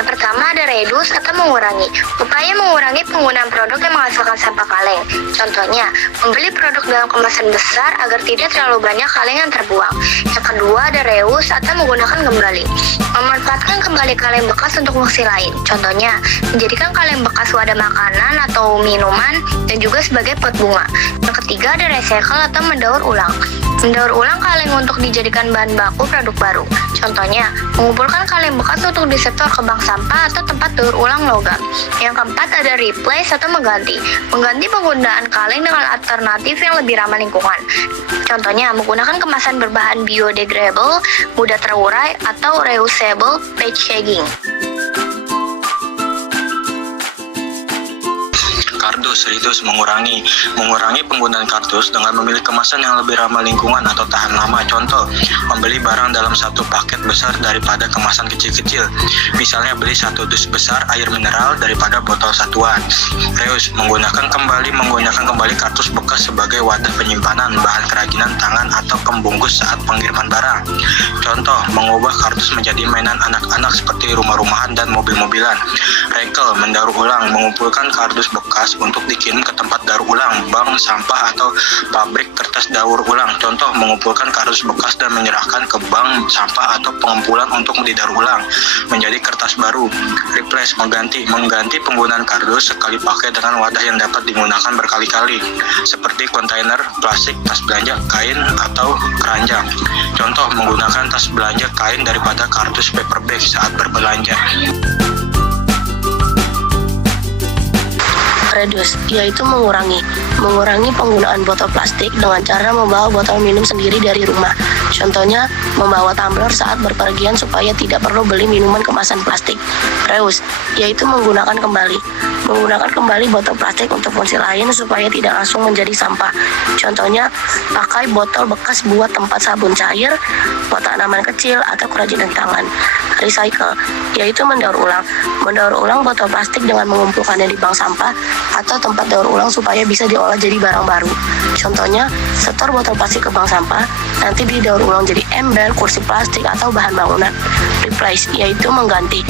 Yang pertama ada reduce atau mengurangi. Upaya mengurangi penggunaan produk yang menghasilkan sampah kaleng. Contohnya, membeli produk dalam kemasan besar agar tidak terlalu banyak kaleng yang terbuang. Yang kedua ada reuse atau menggunakan kembali. Memanfaatkan kembali kaleng bekas untuk fungsi lain. Contohnya, menjadikan kaleng bekas wadah makanan atau minuman dan juga sebagai pot bunga. Yang ketiga ada recycle atau mendaur ulang. Mendaur ulang kaleng untuk dijadikan bahan baku produk baru. Contohnya, mengumpulkan kaleng bekas untuk disetor ke bank sampah atau tempat daur ulang logam. Yang keempat ada replace atau mengganti. Mengganti penggunaan kaleng dengan alternatif yang lebih ramah lingkungan. Contohnya, menggunakan kemasan berbahan biodegradable, mudah terurai, atau reusable packaging. Kardus, reduce, mengurangi penggunaan kardus dengan memilih kemasan yang lebih ramah lingkungan atau tahan lama. Contoh, membeli barang dalam satu paket besar daripada kemasan kecil-kecil. Misalnya beli satu dus besar air mineral daripada botol satuan. Reuse, menggunakan kembali kardus bekas sebagai wadah penyimpanan bahan kerajinan tangan atau pembungkus saat pengiriman barang. Contoh, mengubah kardus menjadi mainan anak-anak seperti rumah-rumahan dan mobil-mobilan. Recycle, mendaur ulang, mengumpulkan kardus bekas untuk dikirim ke tempat daur ulang, bank sampah atau pabrik kertas daur ulang. Contoh, mengumpulkan kardus bekas dan menyerahkan ke bank sampah atau pengumpulan untuk didaur ulang menjadi kertas baru. Replace, mengganti penggunaan kardus sekali pakai dengan wadah yang dapat digunakan berkali-kali, seperti kontainer plastik, tas belanja, kain, atau keranjang. Contoh, menggunakan tas belanja kain daripada kardus paper bag saat berbelanja. Reduce, yaitu mengurangi penggunaan botol plastik dengan cara membawa botol minum sendiri dari rumah. Contohnya, membawa tumbler saat berpergian supaya tidak perlu beli minuman kemasan plastik. Reuse, yaitu menggunakan kembali botol plastik untuk fungsi lain supaya tidak langsung menjadi sampah. Contohnya, pakai botol bekas buat tempat sabun cair, buat tanaman kecil, atau kerajinan tangan. Recycle, yaitu mendaur ulang botol plastik dengan mengumpulkannya di bank sampah atau tempat daur ulang supaya bisa diolah jadi barang baru. Contohnya, setor botol plastik ke bank sampah, nanti didaur ulang jadi ember, kursi plastik, atau bahan bangunan. Replace, yaitu mengganti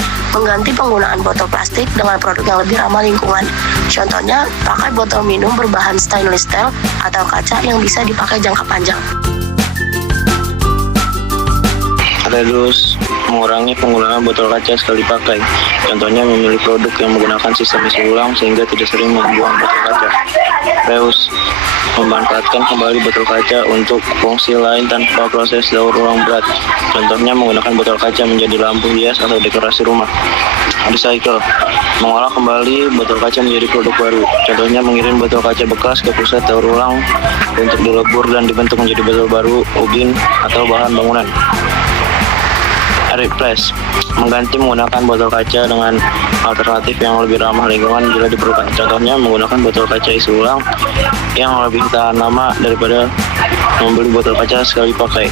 penggunaan botol plastik dengan produk yang lebih ramah lingkungan. Contohnya, pakai botol minum berbahan stainless steel atau kaca yang bisa dipakai jangka panjang. Reduce, mengurangi penggunaan botol kaca sekali pakai. Contohnya, memilih produk yang menggunakan sistem isi ulang sehingga tidak sering membuang botol kaca. Reuse, memanfaatkan kembali botol kaca untuk fungsi lain tanpa proses daur ulang berat. Contohnya, menggunakan botol kaca menjadi lampu hias atau dekorasi rumah. Recycle, mengolah kembali botol kaca menjadi produk baru. Contohnya, mengirim botol kaca bekas ke pusat daur ulang untuk dilebur dan dibentuk menjadi botol baru, ubin, atau bahan bangunan. Replace, mengganti menggunakan botol kaca dengan alternatif yang lebih ramah lingkungan bila diperlukan. Contohnya, menggunakan botol kaca isi ulang yang lebih tahan lama daripada membeli botol kaca sekali pakai.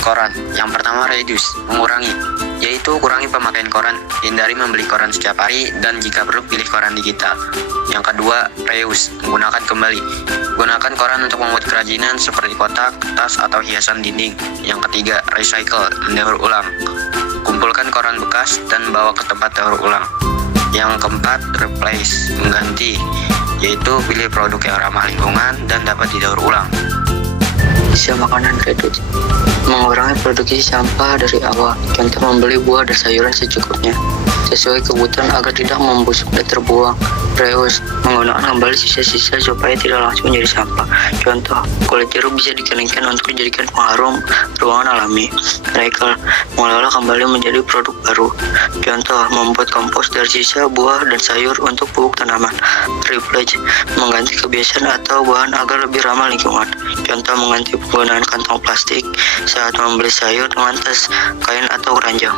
Koran. Yang pertama reduce, mengurangi, yaitu kurangi pemakaian koran, hindari membeli koran setiap hari, dan jika perlu pilih koran digital. Yang kedua, reuse, menggunakan kembali. Gunakan koran untuk membuat kerajinan seperti kotak, tas, atau hiasan dinding. Yang ketiga, recycle, mendaur ulang. Kumpulkan koran bekas dan bawa ke tempat daur ulang. Yang keempat, replace, mengganti, yaitu pilih produk yang ramah lingkungan dan dapat didaur ulang. Sisa makanan reduce, mengurangi produksi sampah dari awal. Contoh, membeli buah dan sayuran secukupnya sesuai kebutuhan agar tidak membusuk dan terbuang. Reuse, menggunakan kembali sisa-sisa supaya tidak langsung menjadi sampah. Contoh, kulit jeruk bisa dikeringkan untuk dijadikan pengharum ruangan alami. Recycle, mengolah kembali menjadi produk baru. Contoh, membuat kompos dari sisa buah dan sayur untuk pupuk tanaman. Replace, mengganti kebiasaan atau bahan agar lebih ramah lingkungan. Contoh, mengganti penggunaan kantong plastik saat membeli sayur dengan tas kain atau keranjang.